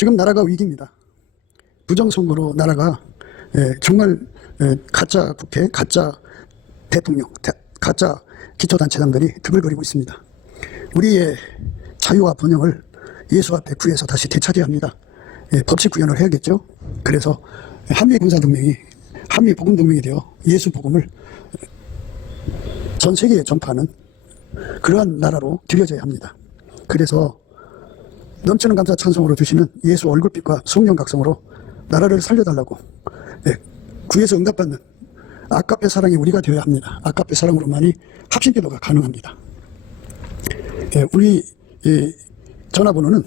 지금 나라가 위기입니다. 부정선거로 나라가 정말 가짜 국회, 가짜 대통령, 가짜 기초단체장들이 드글거리고 있습니다. 우리의 자유와 번영을 예수 앞에 구해서 다시 되찾아야 합니다. 법칙 구현을 해야겠죠. 그래서 한미군사동맹이 한미복음동맹이 되어 예수 복음을 전 세계에 전파하는 그러한 나라로 들여져야 합니다. 그래서 넘치는 감사 찬송으로 주시는 예수 얼굴빛과 성령 각성으로 나라를 살려달라고 구해서 응답받는 아까페 사랑이 우리가 되어야 합니다. 아까페 사랑으로만이 합심기도가 가능합니다. 우리 전화번호는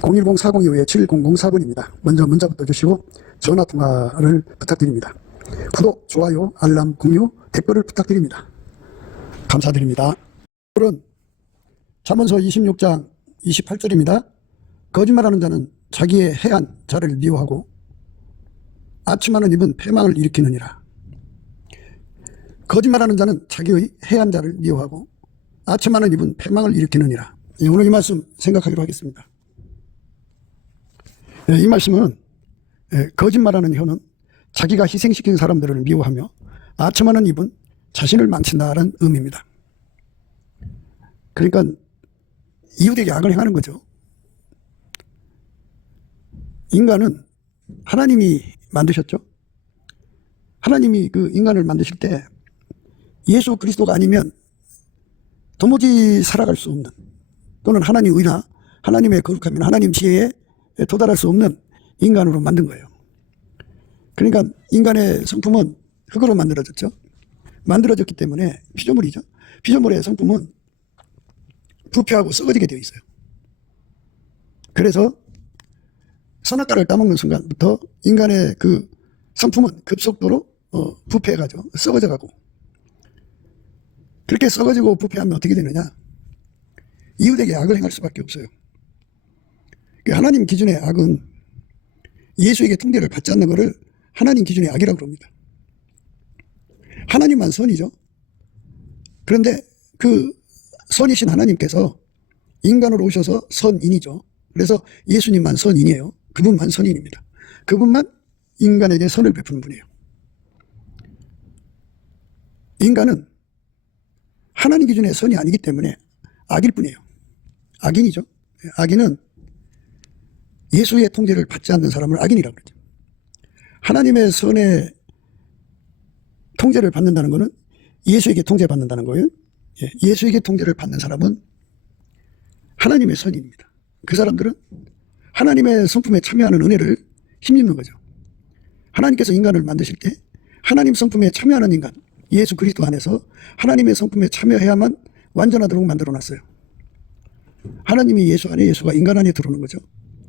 010-402-7004번입니다. 먼저 문자부터 주시고 전화통화를 부탁드립니다. 구독, 좋아요, 알람, 공유, 댓글을 부탁드립니다. 감사드립니다. 오늘은 잠언서 26장 28절입니다. 거짓말하는 자는 자기의 해한 자를 미워하고 아침하는 입은 패망을 일으키느니라. 거짓말하는 자는 자기의 해한 자를 미워하고 아침하는 입은 패망을 일으키느니라. 오늘 이 말씀 생각하기로 하겠습니다. 이 말씀은 거짓말하는 혀는 자기가 희생시킨 사람들을 미워하며 아첨하는 입은 자신을 망친다라는 의미입니다. 그러니까 이웃에게 악을 행하는 거죠. 인간은 하나님이 만드셨죠. 하나님이 그 인간을 만드실 때 예수 그리스도가 아니면 도무지 살아갈 수 없는, 또는 하나님 의나 하나님의 거룩함이나 하나님 지혜에 도달할 수 없는 인간으로 만든 거예요. 그러니까 인간의 성품은 흙으로 만들어졌죠. 만들어졌기 때문에 피조물이죠. 피조물의 성품은 부패하고 썩어지게 되어 있어요. 그래서 선악과를 따먹는 순간부터 인간의 그 성품은 급속도로 부패해가죠. 썩어져가고. 그렇게 썩어지고 부패하면 어떻게 되느냐? 이웃에게 악을 행할 수밖에 없어요. 하나님 기준의 악은 예수에게 통제를 받지 않는 것을 하나님 기준의 악이라고 합니다. 하나님만 선이죠. 그런데 그 선이신 하나님께서 인간으로 오셔서 선인이죠. 그래서 예수님만 선인이에요. 그분만 선인입니다. 그분만 인간에게 선을 베푸는 분이에요. 인간은 하나님 기준의 선이 아니기 때문에 악일 뿐이에요. 악인이죠. 악인은 예수의 통제를 받지 않는 사람을 악인이라고 그러죠. 하나님의 선의 통제를 받는다는 것은 예수에게 통제받는다는 거예요. 예수에게 통제를 받는 사람은 하나님의 선인입니다. 그 사람들은 하나님의 성품에 참여하는 은혜를 힘입는 거죠. 하나님께서 인간을 만드실 때 하나님 성품에 참여하는 인간, 예수 그리스도 안에서 하나님의 성품에 참여해야만 완전하도록 만들어놨어요. 하나님이 예수 안에, 예수가 인간 안에 들어오는 거죠.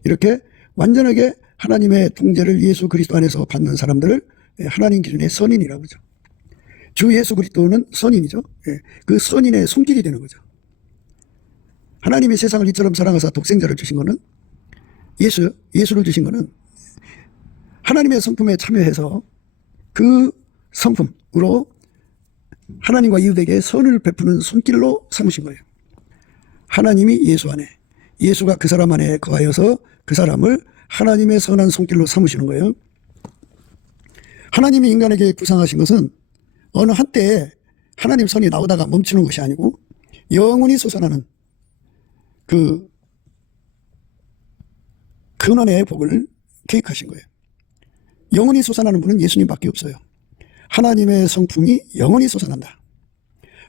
이렇게 완전하게 하나님의 통제를 예수 그리스도 안에서 받는 사람들을 하나님 기준의 선인이라고 하죠. 주 예수 그리스도는 선인이죠. 그 선인의 손길이 되는 거죠. 하나님이 세상을 이처럼 사랑하사 독생자를 주신 것은 예수를 주신 것은 하나님의 성품에 참여해서 그 성품으로 하나님과 이웃에게 선을 베푸는 손길로 삼으신 거예요. 하나님이 예수 안에, 예수가 그 사람 안에 거하여서 그 사람을 하나님의 선한 손길로 삼으시는 거예요. 하나님이 인간에게 구상하신 것은 어느 한때에 하나님 선이 나오다가 멈추는 것이 아니고 영원히 솟아나는 그 근원의 복을 계획하신 거예요. 영원히 솟아나는 분은 예수님밖에 없어요. 하나님의 성품이 영원히 솟아난다.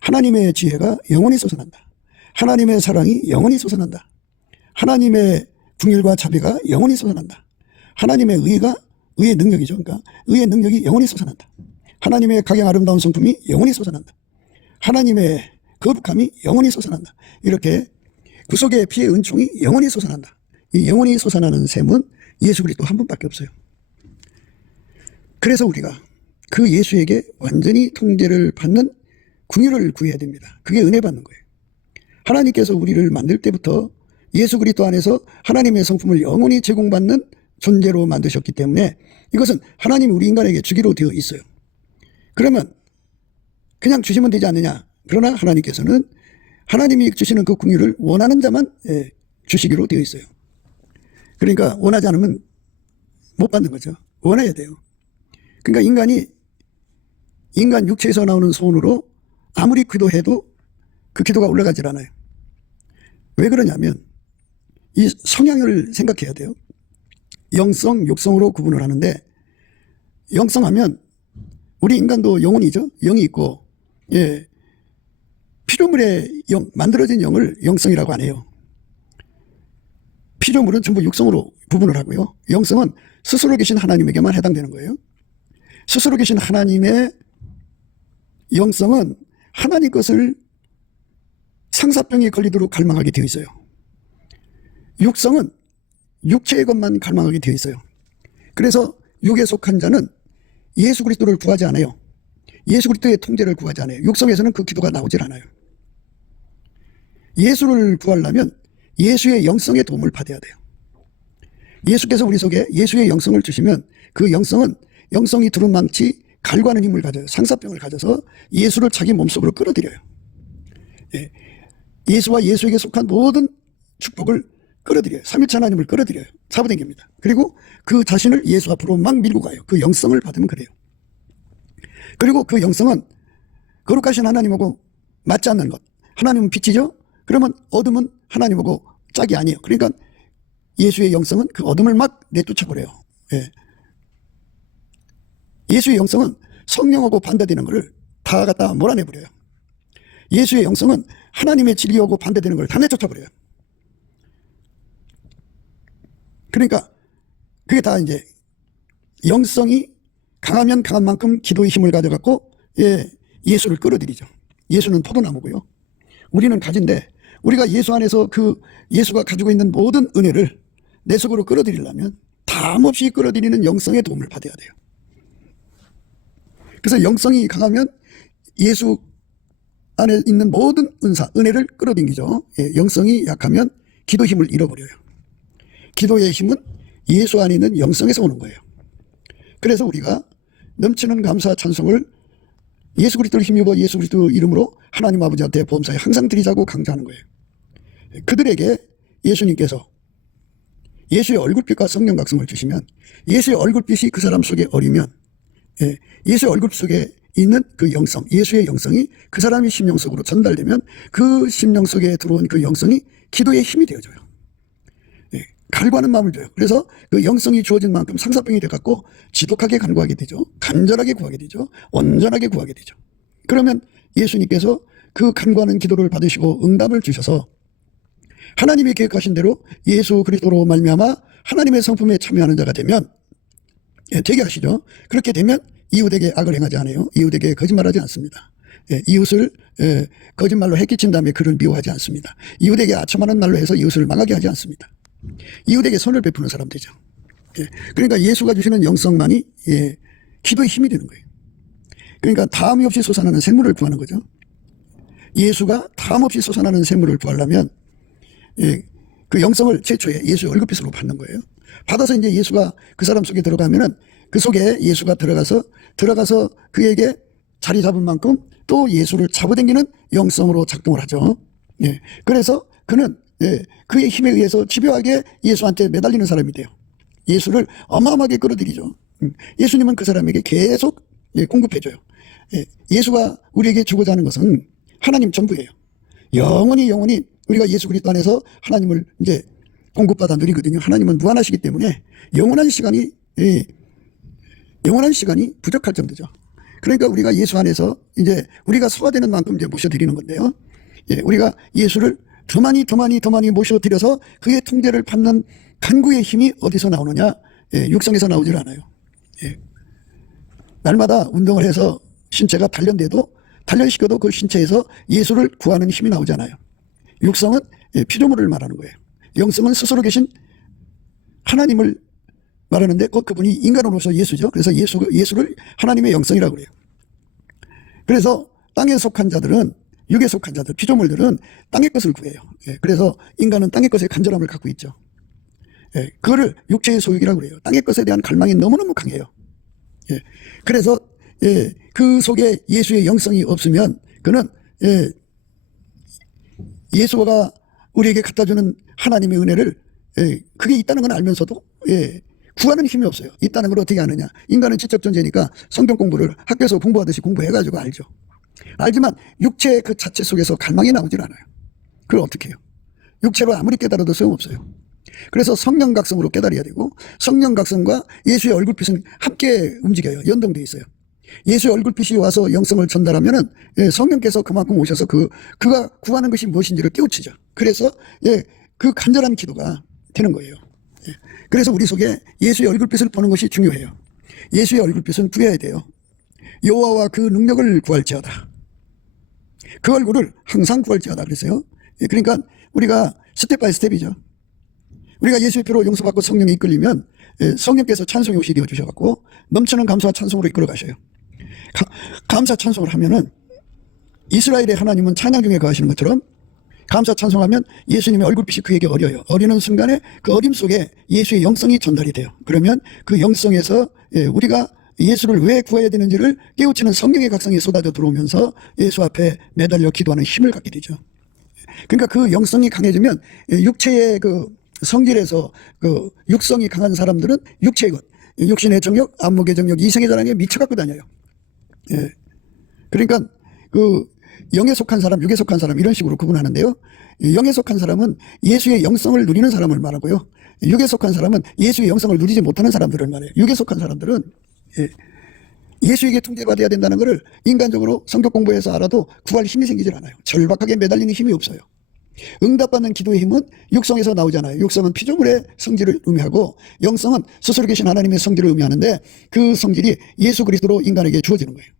하나님의 지혜가 영원히 솟아난다. 하나님의 사랑이 영원히 솟아난다. 하나님의 궁일과 자비가 영원히 솟아난다. 하나님의 의의 능력이죠. 그러니까 의의 능력이 영원히 솟아난다. 하나님의 각양 아름다운 성품이 영원히 솟아난다. 하나님의 거룩함이 영원히 솟아난다. 이렇게 구속의 피의 은총이 영원히 솟아난다. 이 영원히 솟아나는 셈은 예수 그리스도 한 분밖에 없어요. 그래서 우리가 그 예수에게 완전히 통제를 받는 긍휼을 구해야 됩니다. 그게 은혜 받는 거예요. 하나님께서 우리를 만들 때부터 예수 그리스도 안에서 하나님의 성품을 영원히 제공받는 존재로 만드셨기 때문에 이것은 하나님이 우리 인간에게 주기로 되어 있어요. 그러면 그냥 주시면 되지 않느냐? 그러나 하나님께서는 하나님이 주시는 그 긍휼을 원하는 자만 주시기로 되어 있어요. 그러니까 원하지 않으면 못 받는 거죠. 원해야 돼요. 그러니까 인간 육체에서 나오는 소원으로 아무리 기도해도 그 기도가 올라가질 않아요. 왜 그러냐면 이 성향을 생각해야 돼요. 영성, 육성으로 구분을 하는데, 영성하면 우리 인간도 영혼이죠. 영이 있고, 예, 피조물의 만들어진 영을 영성이라고 안 해요. 피조물은 전부 육성으로 구분을 하고요. 영성은 스스로 계신 하나님에게만 해당되는 거예요. 스스로 계신 하나님의 영성은 하나님 것을 상사병에 걸리도록 갈망하게 되어 있어요. 육성은 육체의 것만 갈망하게 되어 있어요. 그래서 육에 속한 자는 예수 그리스도를 구하지 않아요. 예수 그리스도의 통제를 구하지 않아요. 육성에서는 그 기도가 나오질 않아요. 예수를 구하려면 예수의 영성의 도움을 받아야 돼요. 예수께서 우리 속에 예수의 영성을 주시면 그 영성은 영성이 두루망치 갈구하는 힘을 가져요. 상사병을 가져서 예수를 자기 몸속으로 끌어들여요. 예. 예수와 예수에게 속한 모든 축복을 끌어들여요. 삼위일체 하나님을 끌어들여요. 잡아당깁니다. 그리고 그 자신을 예수 앞으로 막 밀고 가요. 그 영성을 받으면 그래요. 그리고 그 영성은 거룩하신 하나님하고 맞지 않는 것. 하나님은 빛이죠. 그러면 어둠은 하나님하고 짝이 아니에요. 그러니까 예수의 영성은 그 어둠을 막 내쫓아버려요. 예. 예수의 영성은 성령하고 반대되는 것을 다 갖다 몰아내버려요. 예수의 영성은 하나님의 진리하고 반대되는 걸 다 내쫓아버려요. 그러니까 그게 다 이제 영성이 강하면 강한 만큼 기도의 힘을 가져갖고 예수를 끌어들이죠. 예수는 포도나무고요. 우리는 가지인데 우리가 예수 안에서 그 예수가 가지고 있는 모든 은혜를 내 속으로 끌어들이려면 담없이 끌어들이는 영성의 도움을 받아야 돼요. 그래서 영성이 강하면 예수 안에 있는 모든 은사, 은혜를 끌어당기죠. 영성이 약하면 기도 힘을 잃어버려요. 기도의 힘은 예수 안에 있는 영성에서 오는 거예요. 그래서 우리가 넘치는 감사 찬송을 예수 그리스도를 힘입어 예수 그리스도 이름으로 하나님 아버지한테 범사에 항상 드리자고 강조하는 거예요. 그들에게 예수님께서 예수의 얼굴빛과 성령 각성을 주시면 예수의 얼굴빛이 그 사람 속에 어리면 예수의 얼굴 속에 있는 그 영성, 예수의 영성이 그 사람의 심령 속으로 전달되면 그 심령 속에 들어온 그 영성이 기도의 힘이 되어줘요. 갈구하는 마음을 줘요. 그래서 그 영성이 주어진 만큼 상사병이 돼갖고 지독하게 간구하게 되죠. 간절하게 구하게 되죠. 온전하게 구하게 되죠. 그러면 예수님께서 그 간구하는 기도를 받으시고 응답을 주셔서 하나님이 계획하신 대로 예수 그리스도로 말미암아 하나님의 성품에 참여하는 자가 되면 되게 하시죠. 그렇게 되면 이웃에게 악을 행하지 않아요. 이웃에게 거짓말하지 않습니다. 이웃을 거짓말로 해끼친 다음에 그를 미워하지 않습니다. 이웃에게 아첨하는 말로 해서 이웃을 망하게 하지 않습니다. 이웃에게 선을 베푸는 사람 되죠. 그러니까 예수가 주시는 영성만이 기도의 힘이 되는 거예요. 그러니까 다함이 없이 솟아나는 샘물을 구하는 거죠. 예수가 다함 없이 솟아나는 샘물을 구하려면 그 영성을 최초에 예수의 얼굴빛으로 받는 거예요. 받아서 이제 예수가 그 사람 속에 들어가면은 그 속에 예수가 들어가서 그에게 자리 잡은 만큼 또 예수를 잡아당기는 영성으로 작동을 하죠. 그래서 그는 그의 힘에 의해서 집요하게 예수한테 매달리는 사람이 돼요. 예수를 어마어마하게 끌어들이죠. 예수님은 그 사람에게 계속 공급해줘요. 예수가 우리에게 주고자 하는 것은 하나님 전부예요. 영원히 우리가 예수 그리스도 안에서 하나님을 이제 공급받아 누리거든요. 하나님은 무한하시기 때문에 영원한 시간이 부족할 정도죠. 그러니까 우리가 예수 안에서 이제 우리가 소화되는 만큼 이제 모셔드리는 건데요. 우리가 예수를 더 많이 모셔드려서 그의 통제를 받는 간구의 힘이 어디서 나오느냐? 육성에서 나오질 않아요. 날마다 운동을 해서 신체가 단련시켜도 그 신체에서 예수를 구하는 힘이 나오잖아요. 육성은 피조물을 말하는 거예요. 영성은 스스로 계신 하나님을 말하는데 그분이 인간으로서 예수죠. 그래서 예수를 하나님의 영성이라고 그래요. 그래서 땅에 속한 자들은, 육에 속한 자들, 피조물들은 땅의 것을 구해요. 그래서 인간은 땅의 것에 간절함을 갖고 있죠. 그거를 육체의 소유이라고 그래요. 땅의 것에 대한 갈망이 너무너무 강해요. 그래서 그 속에 예수의 영성이 없으면 그는 예수가 우리에게 갖다주는 하나님의 은혜를 그게 있다는 건 알면서도 구하는 힘이 없어요. 있다는 걸 어떻게 아느냐. 인간은 지적 존재니까 성경 공부를 학교에서 공부하듯이 공부해가지고 알죠. 알지만 육체 그 자체 속에서 갈망이 나오질 않아요. 그걸 어떻게 해요? 육체로 아무리 깨달아도 소용없어요. 그래서 성령 각성으로 깨달아야 되고, 성령 각성과 예수의 얼굴빛은 함께 움직여요. 연동되어 있어요. 예수의 얼굴빛이 와서 영성을 전달하면은 성령께서 그만큼 오셔서 그가 구하는 것이 무엇인지를 깨우치죠. 그래서 그 간절한 기도가 되는 거예요. 그래서 우리 속에 예수의 얼굴빛을 보는 것이 중요해요. 예수의 얼굴빛은 구해야 돼요. 여호와와 그 능력을 구할지어다. 그 얼굴을 항상 구할지어다 그랬어요. 그러니까 우리가 스텝 바이 스텝이죠. 우리가 예수의 피로 용서받고 성령이 이끌리면 성령께서 찬송의 옷이 되어주셔갖고 넘치는 감사와 찬송으로 이끌어 가셔요. 감사 찬송을 하면은 이스라엘의 하나님은 찬양 중에 거하시는 것처럼 감사 찬송하면 예수님의 얼굴빛이 그에게 어려요. 어리는 순간에 그 어림 속에 예수의 영성이 전달이 돼요. 그러면 그 영성에서 우리가 예수를 왜 구해야 되는지를 깨우치는 성령의 각성이 쏟아져 들어오면서 예수 앞에 매달려 기도하는 힘을 갖게 되죠. 그러니까 그 영성이 강해지면 육체의 그 성질에서 그 육성이 강한 사람들은 육체의 것, 육신의 정욕, 안목의 정욕, 이성의 자랑에 미쳐갖고 다녀요. 그러니까 그 영에 속한 사람, 육에 속한 사람 이런 식으로 구분하는데요. 영에 속한 사람은 예수의 영성을 누리는 사람을 말하고요. 육에 속한 사람은 예수의 영성을 누리지 못하는 사람들을 말해요. 육에 속한 사람들은 예수에게 통제받아야 된다는 것을 인간적으로 성경 공부해서 알아도 구할 힘이 생기질 않아요. 절박하게 매달리는 힘이 없어요. 응답받는 기도의 힘은 육성에서 나오잖아요. 육성은 피조물의 성질을 의미하고 영성은 스스로 계신 하나님의 성질을 의미하는데 그 성질이 예수 그리스도로 인간에게 주어지는 거예요.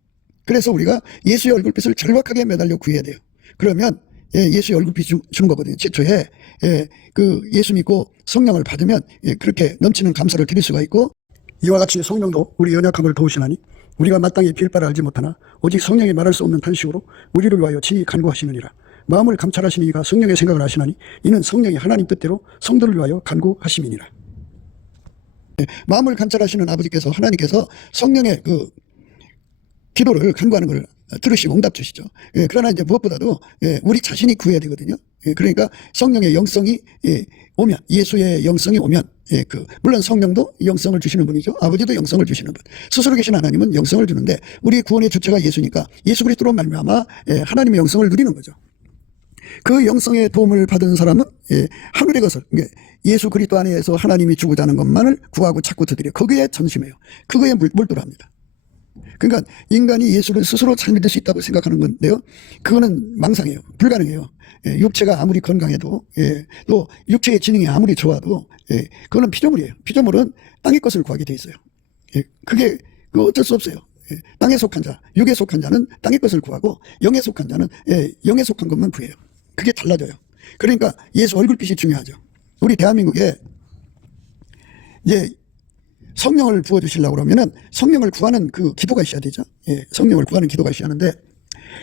그래서 우리가 예수의 얼굴빛을 절박하게 매달려 구해야 돼요. 그러면 예수의 얼굴빛 주는 거거든요. 최초에 그 예수 믿고 성령을 받으면 그렇게 넘치는 감사를 드릴 수가 있고, 이와 같이 성령도 우리 연약함을 도우시나니 우리가 마땅히 빌 바를 알지 못하나 오직 성령이 말할 수 없는 탄식으로 우리를 위하여 친히 간구하시느니라. 마음을 감찰하시는 이가 성령의 생각을 하시나니 이는 성령이 하나님 뜻대로 성도를 위하여 간구하심이니라. 마음을 감찰하시는 아버지께서, 하나님께서 성령의 그 기도를 간구하는 걸 들으시고 응답 주시죠. 그러나 이제 무엇보다도 우리 자신이 구해야 되거든요. 그러니까 성령의 영성이 오면, 예수의 영성이 오면, 물론 성령도 영성을 주시는 분이죠. 아버지도 영성을 주시는 분. 스스로 계신 하나님은 영성을 주는데 우리 구원의 주체가 예수니까 예수 그리스도로 말미암아 하나님의 영성을 누리는 거죠. 그 영성의 도움을 받은 사람은 하늘의 것을, 예수 그리스도 안에서 하나님이 주고자 하는 것만을 구하고 찾고 드리려 거기에 전심해요. 그거에 몰두합니다. 그러니까 인간이 예수를 스스로 잘 믿을 수 있다고 생각하는 건데요, 그거는 망상이에요. 불가능해요. 육체가 아무리 건강해도, 또 육체의 지능이 아무리 좋아도 그거는 피조물이에요. 피조물은 땅의 것을 구하게 돼 있어요. 그게 어쩔 수 없어요. 땅에 속한 자, 육에 속한 자는 땅의 것을 구하고 영에 속한 자는 영에 속한 것만 구해요. 그게 달라져요. 그러니까 예수 얼굴빛이 중요하죠. 우리 대한민국에 이제 성령을 부어주시려고 그러면은 성령을 구하는 그 기도가 있어야 되죠. 성령을 구하는 기도가 있어야 하는데,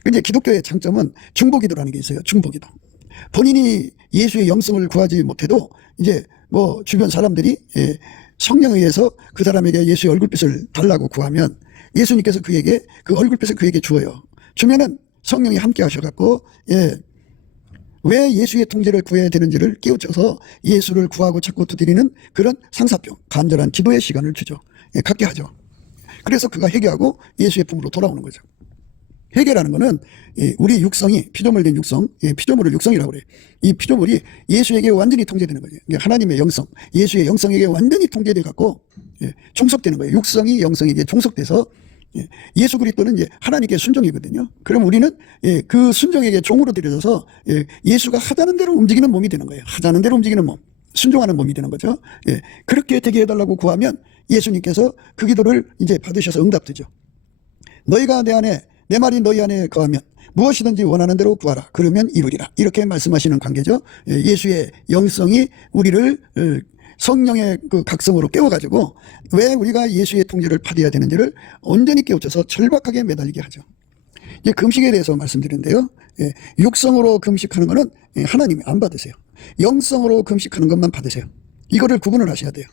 근데 기독교의 장점은 중보기도라는 게 있어요. 중보기도. 본인이 예수의 영성을 구하지 못해도 이제 뭐 주변 사람들이 성령에 의해서 그 사람에게 예수의 얼굴빛을 달라고 구하면 예수님께서 그에게 그 얼굴빛을 그에게 주어요. 주면은 성령이 함께 하셔갖고 왜 예수의 통제를 구해야 되는지를 깨우쳐서 예수를 구하고 찾고 두드리는 그런 상사병, 간절한 기도의 시간을 주죠. 갖게 하죠. 그래서 그가 회개하고 예수의 품으로 돌아오는 거죠. 회개라는 것은 우리 육성이, 피조물 된 육성, 피조물을 육성이라고 그래요. 이 피조물이 예수에게 완전히 통제되는 거죠. 하나님의 영성, 예수의 영성에게 완전히 통제돼 갖고 종속되는 거예요. 육성이 영성에게 종속돼서 예수 그리스도는 이제 하나님께 순종이거든요. 그럼 우리는 그 순종에게 종으로 들여져서 예수가 하자는 대로 움직이는 몸이 되는 거예요. 하자는 대로 움직이는 몸, 순종하는 몸이 되는 거죠. 그렇게 되게 해달라고 구하면 예수님께서 그 기도를 이제 받으셔서 응답되죠. 너희가 내 안에, 내 말이 너희 안에 거하면 무엇이든지 원하는 대로 구하라. 그러면 이루리라. 이렇게 말씀하시는 관계죠. 예수의 영성이 우리를 성령의 그 각성으로 깨워가지고 왜 우리가 예수의 통제를 받아야 되는지를 온전히 깨우쳐서 절박하게 매달리게 하죠. 이제 금식에 대해서 말씀드리는데요. 육성으로 금식하는 것은 하나님이 안 받으세요. 영성으로 금식하는 것만 받으세요. 이거를 구분을 하셔야 돼요.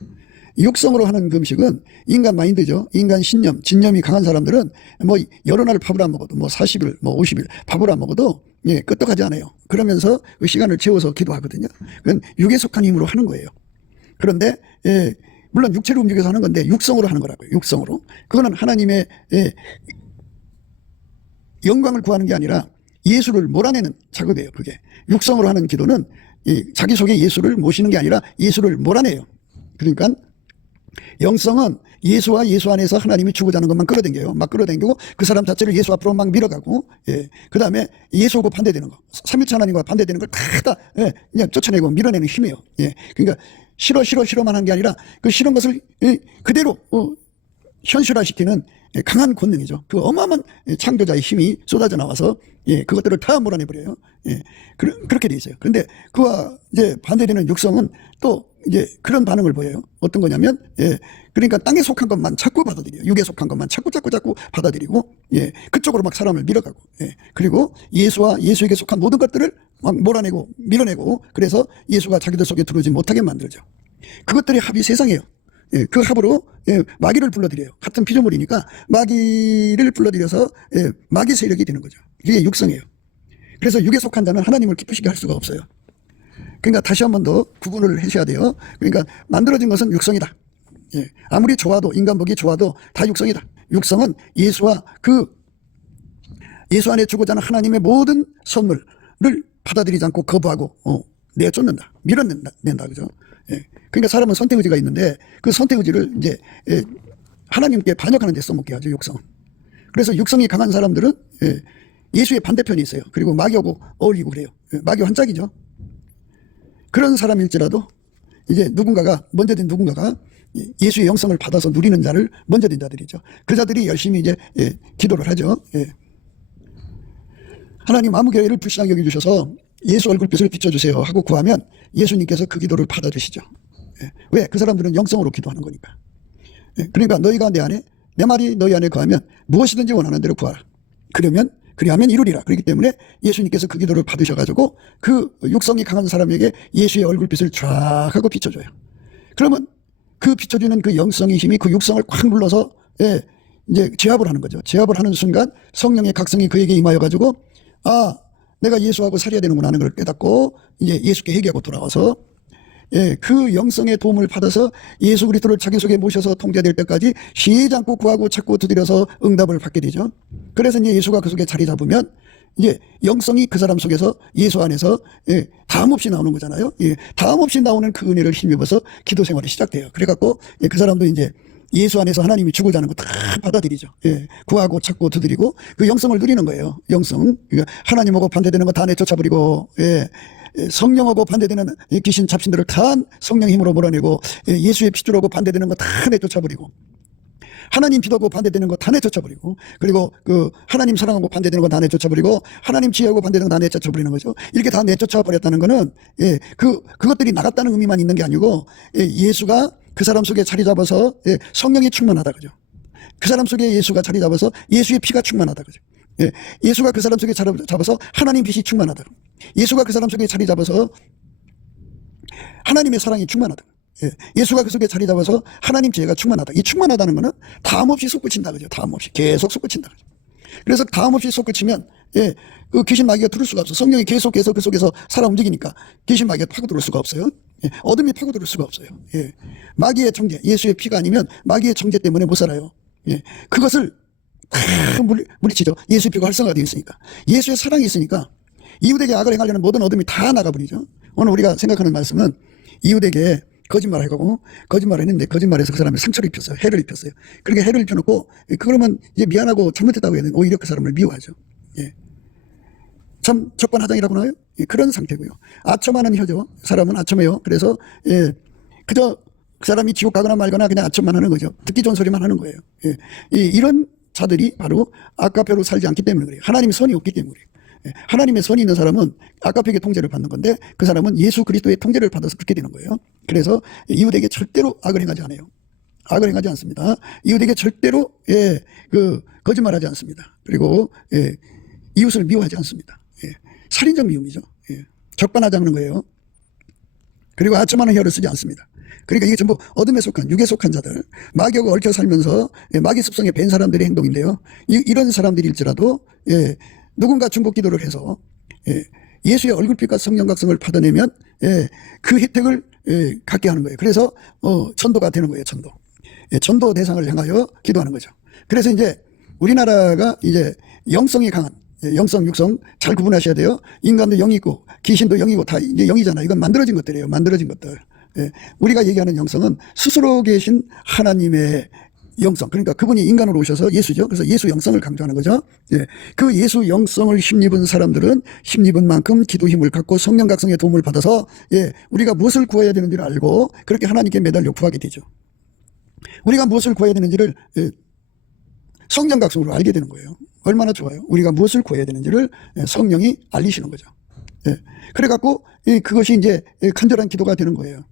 육성으로 하는 금식은 인간 마인드죠. 인간 신념, 진념이 강한 사람들은 뭐 여러 날 밥을 안 먹어도 뭐 40일, 뭐 50일 밥을 안 먹어도 끄떡하지 않아요. 그러면서 그 시간을 채워서 기도하거든요. 그건 육에 속한 힘으로 하는 거예요. 그런데 물론 육체로 움직여서 하는 건데 육성으로 하는 거라고요. 육성으로. 그거는 하나님의 영광을 구하는 게 아니라 예수를 몰아내는 작업이에요. 그게. 육성으로 하는 기도는 자기 속에 예수를 모시는 게 아니라 예수를 몰아내요. 그러니까 영성은 예수와 예수 안에서 하나님이 주고자 하는 것만 끌어당겨요. 막 끌어당기고 그 사람 자체를 예수 앞으로 막 밀어가고, 그 다음에 예수하고 반대되는 거, 삼위일체 하나님과 반대되는 걸 다 그냥 쫓아내고 밀어내는 힘이에요. 그러니까 싫어만 한 게 아니라 그 싫은 것을 그대로 현실화시키는 강한 권능이죠. 그 어마어마한 창조자의 힘이 쏟아져 나와서 그것들을 다 몰아내버려요. 그렇게 돼 있어요. 그런데 그와 이제 반대되는 육성은 또 이제 그런 반응을 보여요. 어떤 거냐면, 그러니까 땅에 속한 것만 자꾸 받아들여요. 육에 속한 것만 자꾸 받아들이고, 그쪽으로 막 사람을 밀어가고, 그리고 예수와 예수에게 속한 모든 것들을 막 몰아내고, 밀어내고, 그래서 예수가 자기들 속에 들어오지 못하게 만들죠. 그것들의 합이 세상이에요. 그 합으로 마귀를 불러들여요. 같은 피조물이니까 마귀를 불러들여서 마귀 세력이 되는 거죠. 이게 육성이에요. 그래서 육에 속한 자는 하나님을 기쁘시게 할 수가 없어요. 그러니까 다시 한 번 더 구분을 하셔야 돼요. 그러니까 만들어진 것은 육성이다. 아무리 좋아도, 인간 보기 좋아도 다 육성이다. 육성은 예수와 예수 안에 주고자 하는 하나님의 모든 선물을 받아들이지 않고 거부하고 내쫓는다. 밀어낸다. 그죠? 그러니까 사람은 선택의지가 있는데 그 선택의지를 이제 하나님께 반역하는 데 써먹게 하죠. 육성은. 그래서 육성이 강한 사람들은 예수의 반대편이 있어요. 그리고 마귀하고 어울리고 그래요. 마귀와 한 짝이죠. 그런 사람일지라도 이제 먼저 된 누군가가 예수의 영성을 받아서 누리는 자를 먼저 된 자들이죠. 그 자들이 열심히 이제 기도를 하죠. 하나님 아무 교회를 불쌍히 여겨주셔서 예수 얼굴빛을 비춰주세요 하고 구하면 예수님께서 그 기도를 받아주시죠. 왜? 그 사람들은 영성으로 기도하는 거니까. 그러니까 너희가 내 안에, 내 말이 너희 안에 거하면 무엇이든지 원하는 대로 구하라. 그리하면 이루리라. 그렇기 때문에 예수님께서 그 기도를 받으셔가지고 그 육성이 강한 사람에게 예수의 얼굴빛을 쫙 하고 비춰줘요. 그러면 그 비춰주는 그 영성의 힘이 그 육성을 꽉 눌러서 이제 제압을 하는 거죠. 제압을 하는 순간 성령의 각성이 그에게 임하여가지고 내가 예수하고 살아야 되는구나 하는 걸 깨닫고 이제 예수께 회개하고 돌아와서 그 영성의 도움을 받아서 예수 그리스도를 자기 속에 모셔서 통제될 때까지 쉬지 않고 구하고 찾고 두드려서 응답을 받게 되죠. 그래서 이제 예수가 그 속에 자리 잡으면 이제 영성이 그 사람 속에서 예수 안에서 다음 없이 나오는 거잖아요. 다음 없이 나오는 그 은혜를 힘입어서 기도 생활이 시작돼요. 그래갖고 그 사람도 이제 예수 안에서 하나님이 주고자 하는 거 다 받아들이죠. 구하고 찾고 두드리고 그 영성을 누리는 거예요. 영성. 그러니까 하나님하고 반대되는 거 다 내쫓아버리고 성령하고 반대되는 귀신 잡신들을 다 성령 힘으로 몰아내고 예수의 피주라고 반대되는 거 다 내쫓아버리고 하나님 비도하고 반대되는 거 다 내쫓아버리고 그리고 그 하나님 사랑하고 반대되는 거 다 내쫓아버리고 하나님 지혜하고 반대되는 거 다 내쫓아버리는 거죠. 이렇게 다 내쫓아버렸다는 거는 그것들이 나갔다는 의미만 있는 게 아니고 예수가 그 사람 속에 자리 잡아서 성령이 충만하다 그죠. 그 사람 속에 예수가 자리 잡아서 예수의 피가 충만하다 그죠. 예수가 그 사람 속에 자리 잡아서 하나님 빛이 충만하다. 예수가 그 사람 속에 자리 잡아서 하나님의 사랑이 충만하다. 예수가 그 속에 자리 잡아서 하나님 지혜가 충만하다. 이 충만하다는 거는 다음 없이 솟구친다 그죠. 다음 없이 계속 솟구친다 그죠. 그래서 다음 없이 솟구치면 그 귀신 마귀가 들을 수가 없어. 성령이 계속 그 속에서 살아 움직이니까 귀신 마귀가 파고들을 수가 없어요. 어둠이 파고들을 수가 없어요. 마귀의 정죄, 예수의 피가 아니면 마귀의 정죄 때문에 못 살아요. 그것을 다 물리치죠. 예수의 피가 활성화되어 있으니까. 예수의 사랑이 있으니까 이웃에게 악을 행하려는 모든 어둠이 다 나가버리죠. 오늘 우리가 생각하는 말씀은 이웃에게 거짓말을 하고 거짓말을 했는데 거짓말해서 그 사람이 상처를 입혔어요. 해를 입혔어요. 그러니까 해를 입혀놓고 그러면 이제 미안하고 잘못했다고 해야 되는 오히려 그 사람을 미워하죠. 참 적반하장이라고 나요. 그런 상태고요. 아첨하는 혀죠. 사람은 아첨해요. 그래서 그저 그 사람이 지옥 가거나 말거나 그냥 아첨만 하는 거죠. 듣기 좋은 소리만 하는 거예요. 이런 자들이 바로 아까표로 살지 않기 때문에 그래요. 하나님의 선이 없기 때문에 그래요. 하나님의 선이 있는 사람은 아까표의 통제를 받는 건데 그 사람은 예수 그리스도의 통제를 받아서 그렇게 되는 거예요. 그래서 이웃에게 절대로 악을 행하지 않아요. 악을 행하지 않습니다. 이웃에게 절대로 거짓말하지 않습니다. 그리고 이웃을 미워하지 않습니다. 살인적 미움이죠. 적반하지 않는 거예요. 그리고 아첨하는 혀를 쓰지 않습니다. 그러니까 이게 전부 어둠에 속한 육에 속한 자들 마귀하고 얽혀 살면서 마귀 습성에 밴 사람들의 행동인데요. 이런 사람들일지라도 누군가 중복 기도를 해서 예수의 얼굴빛과 성령 각성을 받아내면 그 혜택을 갖게 하는 거예요. 그래서 전도가 되는 거예요. 전도. 전도 대상을 향하여 기도하는 거죠. 그래서 이제 우리나라가 이제 영성이 강한, 영성, 육성 잘 구분하셔야 돼요. 인간도 영이 있고 귀신도 영이고 다 이제 영이잖아요. 이건 만들어진 것들이에요. 만들어진 것들. 우리가 얘기하는 영성은 스스로 계신 하나님의 영성. 그러니까 그분이 인간으로 오셔서 예수죠. 그래서 예수 영성을 강조하는 거죠. 그 예수 영성을 힘입은 사람들은 힘입은 만큼 기도 힘을 갖고 성령 각성의 도움을 받아서 우리가 무엇을 구해야 되는지를 알고 그렇게 하나님께 매달려 구하게 되죠. 우리가 무엇을 구해야 되는지를 성령 각성으로 알게 되는 거예요. 얼마나 좋아요. 우리가 무엇을 구해야 되는지를 성령이 알리시는 거죠. 그래갖고 그것이 이제 간절한 기도가 되는 거예요.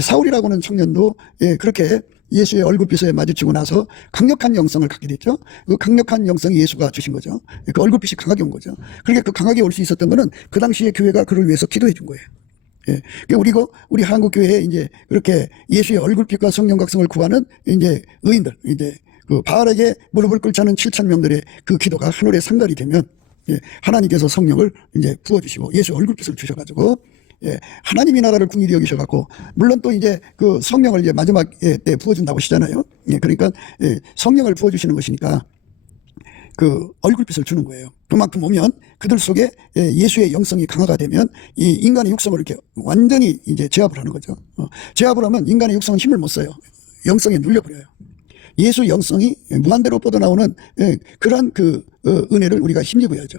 사울이라고는 청년도 그렇게 예수의 얼굴빛에 마주치고 나서 강력한 영성을 갖게 됐죠. 그 강력한 영성이 예수가 주신 거죠. 그 얼굴빛이 강하게 온 거죠. 그러니까 그 강하게 올 수 있었던 거는 그 당시에 교회가 그를 위해서 기도해 준 거예요. 그러니까 우리 한국 교회에 이제 그렇게 예수의 얼굴빛과 성령 각성을 구하는 이제 의인들, 이제 그 바알에게 무릎을 꿇지 않은 7천 명들의 그 기도가 하늘에 상달이 되면 하나님께서 성령을 이제 부어주시고 예수 얼굴빛을 주셔가지고 하나님이 나라를 궁일히 여기셔갖고 물론 또 이제 그 성령을 이제 마지막 때 부어준다고 하시잖아요. 그러니까 성령을 부어주시는 것이니까 그 얼굴빛을 주는 거예요. 그만큼 오면 그들 속에 예수의 영성이 강화가 되면 이 인간의 육성을 이렇게 완전히 이제 제압을 하는 거죠. 제압을 하면 인간의 육성은 힘을 못 써요. 영성에 눌려버려요. 예수 영성이 무한대로 뻗어나오는 그런 그 은혜를 우리가 힘입어야죠.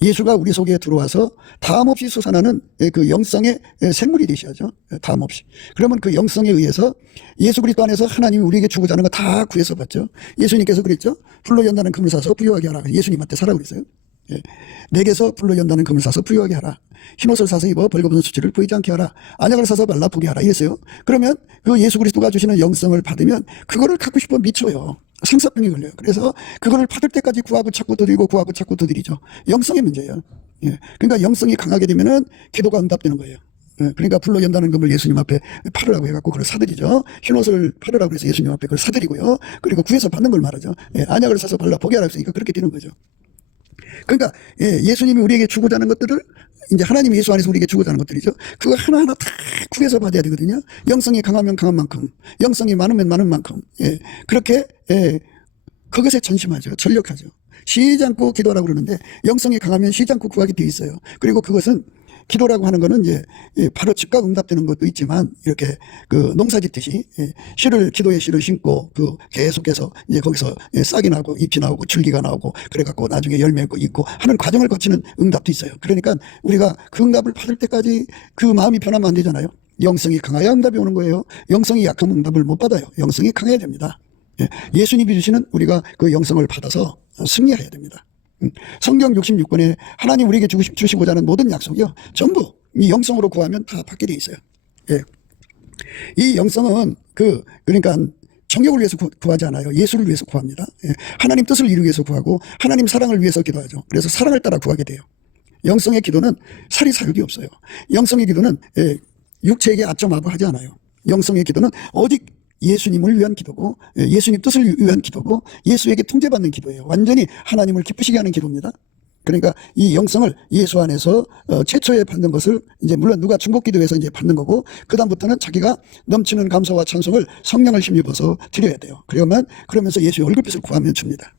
예수가 우리 속에 들어와서 다함없이 솟아나는 그 영성의 생물이 되셔야죠. 다함없이. 그러면 그 영성에 의해서 예수 그리스도 안에서 하나님이 우리에게 주고자 하는 거 다 구해서 받죠. 예수님께서 그랬죠. 불로 연다는 금을 사서 부유하게 하라. 예수님한테 사라고 그랬어요. 내게서 불로 연다는 금을 사서 부유하게 하라. 흰옷을 사서 입어 벌거벗은 수치를 보이지 않게 하라. 안약을 사서 발라 보게 하라. 이랬어요. 그러면 그 예수 그리스도가 주시는 영성을 받으면 그거를 갖고 싶어 미쳐요. 상사병이 걸려요. 그래서 그거를 받을 때까지 구하고 찾고 두드리고 구하고 찾고 두드리죠. 영성의 문제예요. 그러니까 영성이 강하게 되면은 기도가 응답되는 거예요. 그러니까 불로 연다는 금을 예수님 앞에 팔으라고 해갖고 그걸 사드리죠. 흰옷을 팔으라고 해서 예수님 앞에 그걸 사드리고요. 그리고 구해서 받는 걸 말하죠. 안약을 사서 발라 보게 하라고 했으니까 그렇게 되는 거죠. 그러니까 예수님이 우리에게 주고자 하는 것들을 이제 하나님이 예수 안에서 우리에게 주고자 하는 것들이죠. 그거 하나하나 다 구해서 받아야 되거든요. 영성이 강하면 강한 만큼, 영성이 많으면 많은 만큼, 그렇게 그것에 전심하죠. 전력하죠. 쉬지 않고 기도하라고 그러는데 영성이 강하면 쉬지 않고 구하게 돼 있어요. 그리고 그것은 기도라고 하는 거는 이제 바로 즉각 응답되는 것도 있지만 이렇게 그 농사 짓듯이 기도의 씨를 심고 그 계속해서 이제 거기서 싹이 나고 잎이 나오고 줄기가 나오고 그래갖고 나중에 열매가 있고 하는 과정을 거치는 응답도 있어요. 그러니까 우리가 그 응답을 받을 때까지 그 마음이 변하면 안 되잖아요. 영성이 강해야 응답이 오는 거예요. 영성이 약하면 응답을 못 받아요. 영성이 강해야 됩니다. 예수님이 주시는 우리가 그 영성을 받아서 승리해야 됩니다. 성경 66권에 하나님 우리에게 주시고자 하는 모든 약속이요 전부 이 영성으로 구하면 다 받게 돼 있어요. 이 영성은 그러니까 정욕을 위해서 구하지 않아요. 예수를 위해서 구합니다. 하나님 뜻을 이루기 위해서 구하고 하나님 사랑을 위해서 기도하죠. 그래서 사랑을 따라 구하게 돼요. 영성의 기도는 사리 사욕이 없어요. 영성의 기도는 육체에게 아점하고 하지 않아요. 영성의 기도는 오직 예수님을 위한 기도고 예수님 뜻을 위한 기도고 예수에게 통제받는 기도예요. 완전히 하나님을 기쁘시게 하는 기도입니다. 그러니까 이 영성을 예수 안에서 최초에 받는 것을 이제 물론 누가 중보기도에서 이제 받는 거고 그다음부터는 자기가 넘치는 감사와 찬송을 성령을 힘입어서 드려야 돼요. 그러면서 예수의 얼굴빛을 구하면 줍니다.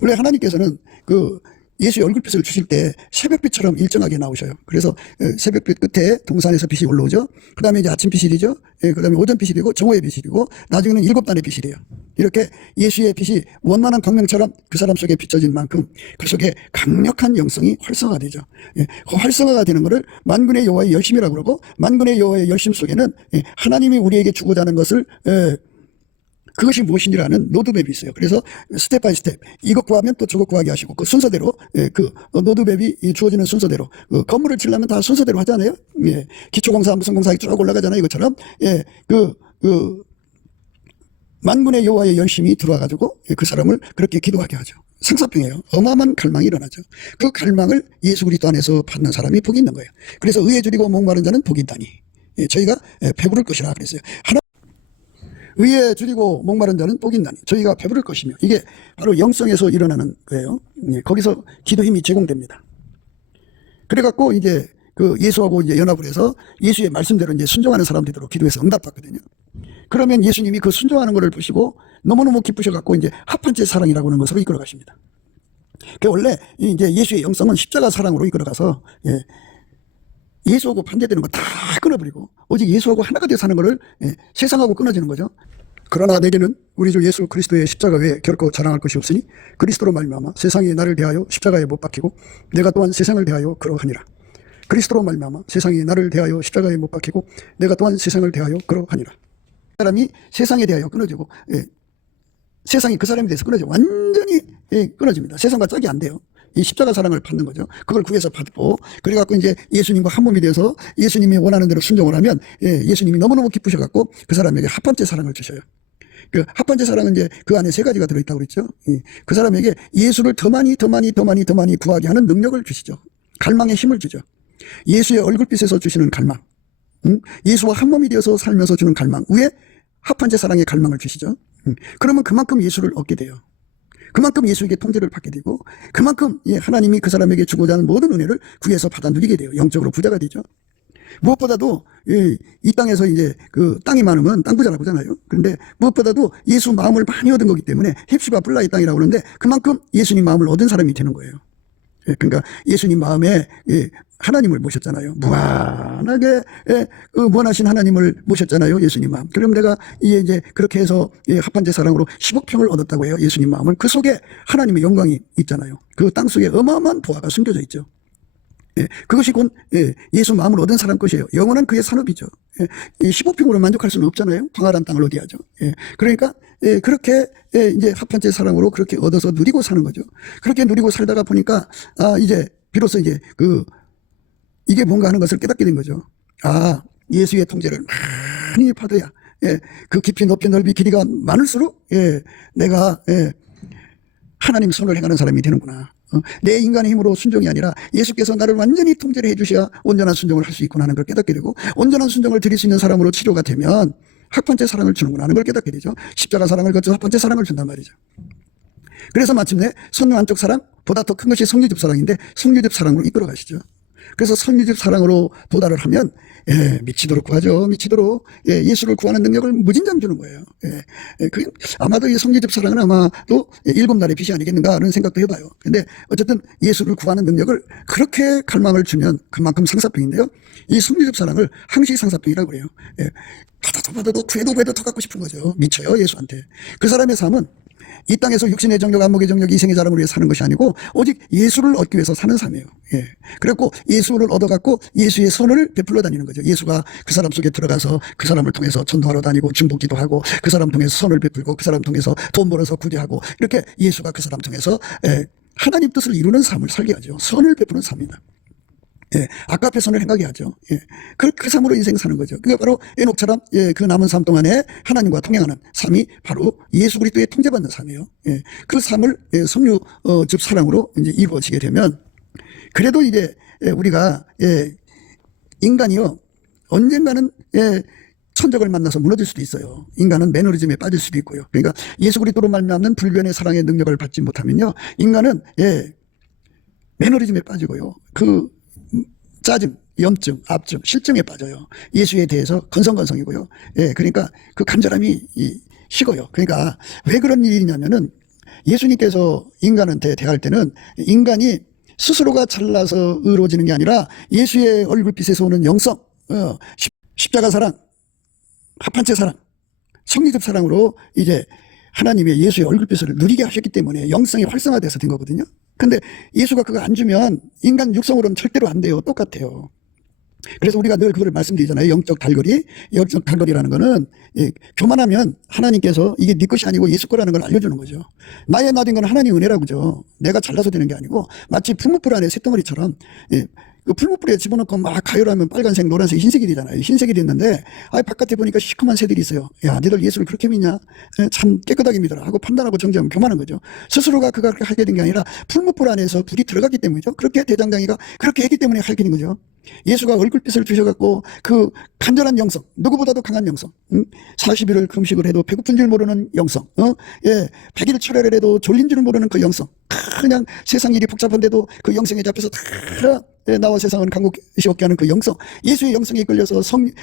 원래 하나님께서는 그 예수의 얼굴빛을 주실 때 새벽빛처럼 일정하게 나오셔요. 그래서 새벽빛 끝에 동산에서 빛이 올라오죠. 그 다음에 이제 아침빛이 되죠. 그 다음에 오전빛이 되고 정오의 빛이 되고 나중에는 7단의 빛이 돼요. 이렇게 예수의 빛이 원만한 광명처럼 그 사람 속에 비춰진 만큼 그 속에 강력한 영성이 활성화가 되죠. 그 활성화가 되는 것을 만군의 여호와의 열심이라고 그러고 만군의 여호와의 열심 속에는 하나님이 우리에게 주고자 하는 것을 그것이 무엇인지라는 로드맵이 있어요. 그래서 스텝 바이 스텝 이것 구하면 또 저것 구하게 하시고 그 순서대로 그 로드맵이 주어지는 순서대로 건물을 지려면 다 순서대로 하잖아요. 기초공사 무슨 공사 쭉 올라가잖아요. 이것처럼 만군의 여호와의 열심이 들어와가지고 그 사람을 그렇게 기도하게 하죠. 상사병이에요. 어마어마한 갈망이 일어나죠. 그 갈망을 예수 그리스도 안에서 받는 사람이 복이 있는 거예요. 그래서 의에 줄이고 목마른 자는 복이 있다니 저희가 배부를 것이라 그랬어요. 의에 줄이고 목마른 자는 복이 있나니 저희가 배부를 것이며 이게 바로 영성에서 일어나는 거예요. 거기서 기도 힘이 제공됩니다. 그래갖고 이제 그 예수하고 이제 연합을 해서 예수의 말씀대로 이제 순종하는 사람들로 기도해서 응답받거든요. 그러면 예수님이 그 순종하는 것을 보시고 너무너무 기쁘셔갖고 이제 합한째 사랑이라고 하는 것으로 이끌어 가십니다. 그 원래 이제 예수의 영성은 십자가 사랑으로 이끌어 가서 예수하고 반대되는 거 다 끊어버리고 오직 예수하고 하나가 되어 사는 것을 세상하고 끊어지는 거죠. 그러나 내게는 우리 주 예수 그리스도의 십자가 외에 결코 자랑할 것이 없으니 그리스도로 말미암아 세상이 나를 대하여 십자가에 못 박히고 내가 또한 세상을 대하여 그러하니라. 그리스도로 말미암아 세상이 나를 대하여 십자가에 못 박히고 내가 또한 세상을 대하여 그러하니라. 사람이 세상에 대하여 끊어지고 세상이 그 사람에 대해서 끊어져 완전히 끊어집니다. 세상과 짝이 안 돼요. 이 십자가 사랑을 받는 거죠. 그걸 구해서 받고 그래갖고 이제 예수님과 한 몸이 돼서 예수님이 원하는 대로 순종을 하면 예수님이 너무너무 기쁘셔갖고 그 사람에게 합한째 사랑을 주셔요. 그 합한째 사랑은 이제 그 안에 세 가지가 들어있다고 그랬죠. 그 사람에게 예수를 더 많이 구하게 하는 능력을 주시죠. 갈망의 힘을 주죠. 예수의 얼굴빛에서 주시는 갈망, 예수와 한 몸이 되어서 살면서 주는 갈망 위에 합한째 사랑의 갈망을 주시죠. 그러면 그만큼 예수를 얻게 돼요. 그만큼 예수에게 통제를 받게 되고 그만큼 하나님이 그 사람에게 주고자 하는 모든 은혜를 구해서 받아 누리게 돼요. 영적으로 부자가 되죠. 무엇보다도 이 땅에서 이제 그 땅이 많으면 땅 부자라고 하잖아요. 그런데 무엇보다도 예수 마음을 많이 얻은 거기 때문에 헵시바 블라의 땅이라고 그러는데 그만큼 예수님 마음을 얻은 사람이 되는 거예요. 그러니까 예수님 마음에 하나님을 모셨잖아요. 무한하게 무한하신 하나님을 모셨잖아요. 예수님 마음. 그럼 내가 이제 그렇게 해서 합한제 사랑으로 10억 평을 얻었다고 해요. 예수님 마음은. 그 속에 하나님의 영광이 있잖아요. 그 땅 속에 어마어마한 보화가 숨겨져 있죠. 그것이 곧 예수 마음을 얻은 사람 것이에요. 영원한 그의 산업이죠. 15평으로 만족할 수는 없잖아요. 광활한 땅을 어디하죠. 그러니까 그렇게 이제 합한제 사랑으로 그렇게 얻어서 누리고 사는 거죠. 그렇게 누리고 살다가 보니까 이제 비로소 이제 이게 뭔가 하는 것을 깨닫게 된 거죠. 예수의 통제를 많이 받아야 그 깊이 높이 넓이 길이가 많을수록 내가 하나님 손을 행하는 사람이 되는구나. 내 인간의 힘으로 순종이 아니라 예수께서 나를 완전히 통제를 해주셔야 온전한 순종을 할 수 있구나 하는 걸 깨닫게 되고 온전한 순종을 드릴 수 있는 사람으로 치료가 되면 합한째 사랑을 주는구나 하는 걸 깨닫게 되죠. 십자가 사랑을 거쳐서 합한째 사랑을 준단 말이죠. 그래서 마침내 선유 안쪽 사랑 보다 더 큰 것이 성유집 사랑인데 성유집 사랑으로 이끌어 가시죠. 그래서 성유집 사랑으로 도달을 하면 미치도록 구하죠. 미치도록 예수를 구하는 능력을 무진장 주는 거예요. 그게 아마도 이 성유집 사랑은 아마도 일곱 날의 빛이 아니겠는가 하는 생각도 해봐요. 근데 어쨌든 예수를 구하는 능력을 그렇게 갈망을 주면 그만큼 상사병인데요. 이 성유집 사랑을 항시 상사병이라고 그래요. 받아도 구해도 더 갖고 싶은 거죠. 미쳐요 예수한테. 그 사람의 삶은 이 땅에서 육신의 정력, 안목의 정력, 이생의 자랑을 위해 사는 것이 아니고 오직 예수를 얻기 위해서 사는 삶이에요. 그래갖고 예수를 얻어갖고 예수의 선을 베풀러 다니는 거죠. 예수가 그 사람 속에 들어가서 그 사람을 통해서 전도하러 다니고 중보기도 하고 그 사람 통해서 선을 베풀고 그 사람 통해서 돈 벌어서 구제하고 이렇게 예수가 그 사람 통해서 하나님 뜻을 이루는 삶을 살게 하죠. 선을 베푸는 삶입니다. 아까 앞에 선을 행하게 하죠. 그 삶으로 인생 사는 거죠. 그게 바로 에녹처럼 그 남은 삶 동안에 하나님과 통행하는 삶이 바로 예수 그리스도의 통제받는 삶이에요. 그 삶을 성유집 사랑으로 이제 이루어지게 되면 그래도 이제 우리가 인간이요 언젠가는 천적을 만나서 무너질 수도 있어요. 인간은 매너리즘에 빠질 수도 있고요. 그러니까 예수 그리스도로 말미암는 불변의 사랑의 능력을 받지 못하면요 인간은 매너리즘에 빠지고요. 짜증, 염증, 압증, 실증에 빠져요. 예수에 대해서 건성건성이고요. 그러니까 그 간절함이 식어요. 그러니까 왜 그런 일이냐면은 예수님께서 인간한테 대할 때는 인간이 스스로가 잘나서 의로워지는 게 아니라 예수의 얼굴빛에서 오는 영성, 십자가 사랑, 합한채 사랑, 성리적 사랑으로 이제 하나님의 예수의 얼굴빛을 누리게 하셨기 때문에 영성이 활성화돼서 된 거거든요. 근데 예수가 그거 안 주면 인간 육성으로는 절대로 안 돼요. 똑같아요. 그래서 우리가 늘 그걸 말씀드리잖아요. 영적 달거리. 영적 달거리라는 거는 교만하면 하나님께서 이게 네 것이 아니고 예수 거라는 걸 알려주는 거죠. 나의 나된 건 하나님 은혜라고죠. 내가 잘나서 되는 게 아니고 마치 풀무불 안에 새덩어리처럼 그 풀무불에 집어넣고 막 가열하면 빨간색, 노란색, 흰색이 되잖아요. 흰색이 됐는데 바깥에 보니까 시커먼 새들이 있어요. 야, 니들 예수를 그렇게 믿냐? 참 깨끗하게 믿어라 하고 판단하고 정죄하면 교만한 거죠. 스스로가 그렇게 하게 된 게 아니라 풀무불 안에서 불이 들어갔기 때문이죠. 그렇게 대장장이가 그렇게 했기 때문에 하게 된 거죠. 예수가 얼굴빛을 주셔갖고 그 간절한 영성, 누구보다도 강한 영성, 40일을 금식을 해도 배고픈 줄 모르는 영성, 100일 철회를 해도 졸린 줄 모르는 그 영성, 그냥 세상 일이 복잡한데도 그 영성에 잡혀서 다 나와 세상은 간국이 없게 하는 그 영성, 예수의 영성에 끌려서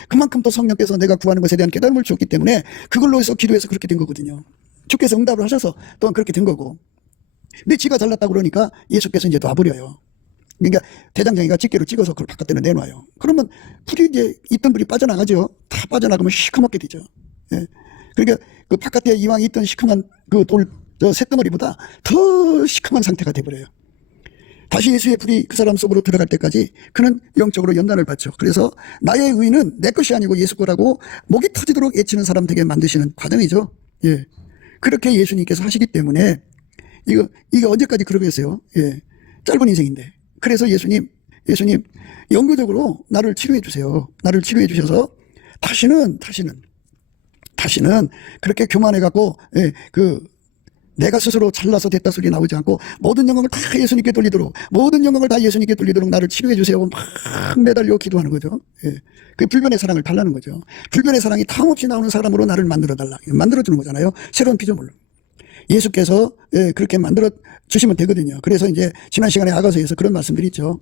그만큼 또 성령께서 내가 구하는 것에 대한 깨달음을 주었기 때문에 그걸로 해서 기도해서 그렇게 된 거거든요. 주께서 응답을 하셔서 또한 그렇게 된 거고. 근데 지가 잘났다고 그러니까 예수께서 이제 놔버려요. 그러니까 대장장이가 집게로 찍어서 그걸 바깥에 내놔요. 그러면 불이 이제 있던 불이 빠져나가죠. 다 빠져나가면 시커멓게 되죠. 예. 그러니까 그 바깥에 이왕 있던 시커먼 그 쇳덩어리보다 더 시커먼 상태가 돼버려요. 다시 예수의 불이 그 사람 속으로 들어갈 때까지 그는 영적으로 연단을 받죠. 그래서 나의 의는 내 것이 아니고 예수 거라고 목이 터지도록 애치는 사람 되게 만드시는 과정이죠. 예. 그렇게 예수님께서 하시기 때문에 이게 언제까지 그러겠어요? 예. 짧은 인생인데. 그래서 예수님 영구적으로 나를 치료해 주세요. 나를 치료해 주셔서 다시는 그렇게 교만해 갖고 내가 스스로 잘나서 됐다 소리 나오지 않고 모든 영광을 다 예수님께 돌리도록 나를 치료해 주세요. 막 매달려 기도하는 거죠. 예. 그 불변의 사랑을 달라는 거죠. 불변의 사랑이 탐없이 나오는 사람으로 나를 만들어달라. 만들어주는 거잖아요. 새로운 피조물로. 예수께서 그렇게 만들어 주시면 되거든요. 그래서 이제 지난 시간에 아가서에서 그런 말씀드렸죠.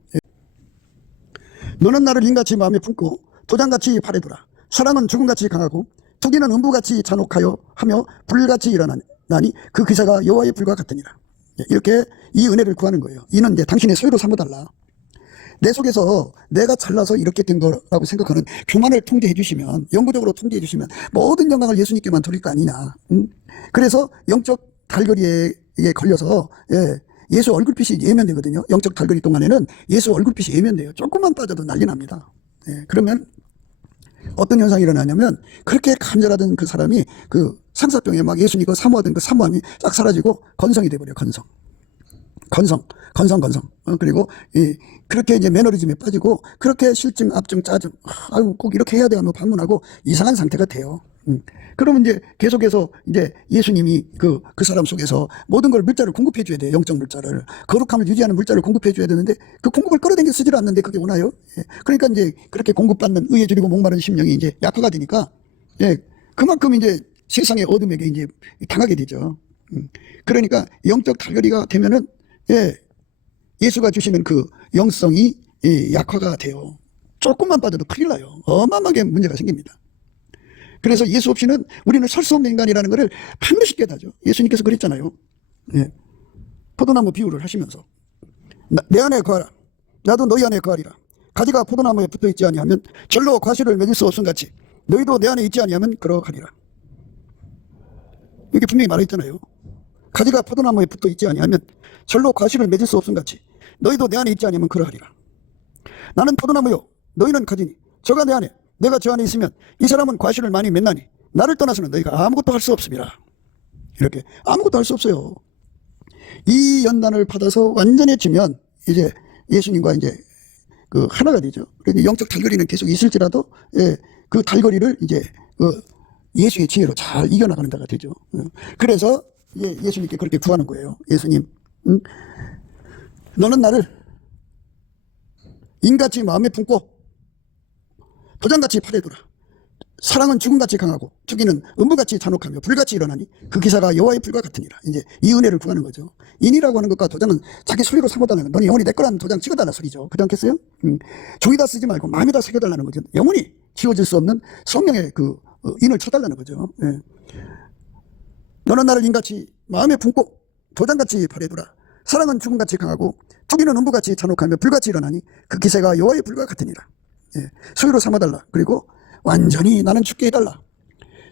너는 나를 인같이 마음에 품고 도장같이 바래두라. 사랑은 죽음같이 강하고 투기는 음부같이 잔혹하여 하며 불같이 일어나니 그 기사가 여호와의 불과 같으니라. 이렇게 이 은혜를 구하는 거예요. 이는 이제 당신의 소유로 삼아달라. 내 속에서 내가 잘나서 이렇게 된 거라고 생각하는 교만을 통제해 주시면, 영구적으로 통제해 주시면 모든 영광을 예수님께만 돌릴 거 아니냐. 그래서 영적 달거리에 걸려서 예수 얼굴빛이 예면되거든요. 영적 달거리 동안에는 예수 얼굴빛이 예면돼요. 조금만 빠져도 난리 납니다. 그러면 어떤 현상이 일어나냐면 그렇게 간절하던 그 사람이 그 상사병에 막 예수님 그 사모하던 그 사모함이 싹 사라지고 건성이 돼버려요. 건성. 그리고 그렇게 이제 매너리즘에 빠지고 그렇게 실증, 압증, 짜증, 아유 꼭 이렇게 해야 돼 하며 방문하고 이상한 상태가 돼요. 그러면 이제 계속해서 이제 예수님이 그 사람 속에서 모든 걸 물자를 공급해 줘야 돼요. 영적 물자를. 거룩함을 유지하는 물자를 공급해 줘야 되는데 그 공급을 끌어당겨 쓰질 않는데 그게 오나요? 그러니까 이제 그렇게 공급받는 의에 줄이고 목마른 심령이 이제 약화가 되니까 그만큼 이제 세상의 어둠에게 이제 당하게 되죠. 그러니까 영적 달거리가 되면은 예수가 주시는 그 영성이 약화가 돼요. 조금만 빠져도 큰일 나요. 어마어마하게 문제가 생깁니다. 그래서 예수 없이는 우리는 설 수 없는 인간이라는 것을 반드시 깨닫죠. 예수님께서 그랬잖아요. 포도나무 비유를 하시면서 내 안에 거하라. 나도 너희 안에 거하리라. 가지가 포도나무에 붙어있지 아니하면 절로 과실을 맺을 수 없음 같이 너희도 내 안에 있지 아니하면 그러하리라. 이렇게 분명히 말했잖아요. 가지가 포도나무에 붙어있지 아니하면 절로 과실을 맺을 수 없음 같이 너희도 내 안에 있지 아니하면 그러하리라. 나는 포도나무요 너희는 가지니 저가 내 안에 내가 저 안에 있으면 이 사람은 과실을 많이 맺나니 나를 떠나서는 너희가 아무것도 할 수 없습니다. 이렇게 아무것도 할 수 없어요. 이 연단을 받아서 완전해지면 이제 예수님과 이제 그 하나가 되죠. 그러니까 영적 달거리는 계속 있을지라도 그 달거리를 이제 예수의 지혜로 잘 이겨나가는 자가 되죠. 그래서 예수님께 그렇게 구하는 거예요. 예수님, 너는 나를 인같이 마음에 품고 도장같이 파래두라. 사랑은 죽음같이 강하고 투기는 음부같이 잔혹하며 불같이 일어나니 그 기사가 여호와의 불과 같으니라. 이제 이 은혜를 구하는 거죠. 인이라고 하는 것과 도장은 자기 소리로 삼아달라는 거. 너는 영원히 내 거라는 도장 찍어달라는 소리죠. 그렇지 않겠어요? 종이다 쓰지 말고 마음에다 새겨달라는 거죠. 영원히 지워질 수 없는 성령의 그 인을 쳐달라는 거죠. 너는 나를 인같이 마음에 품고 도장같이 파래두라. 사랑은 죽음같이 강하고 투기는 음부같이 잔혹하며 불같이 일어나니 그 기세가 여호와의 불과 같으니라. 소유로 삼아달라. 그리고 완전히 나는 죽게 해달라.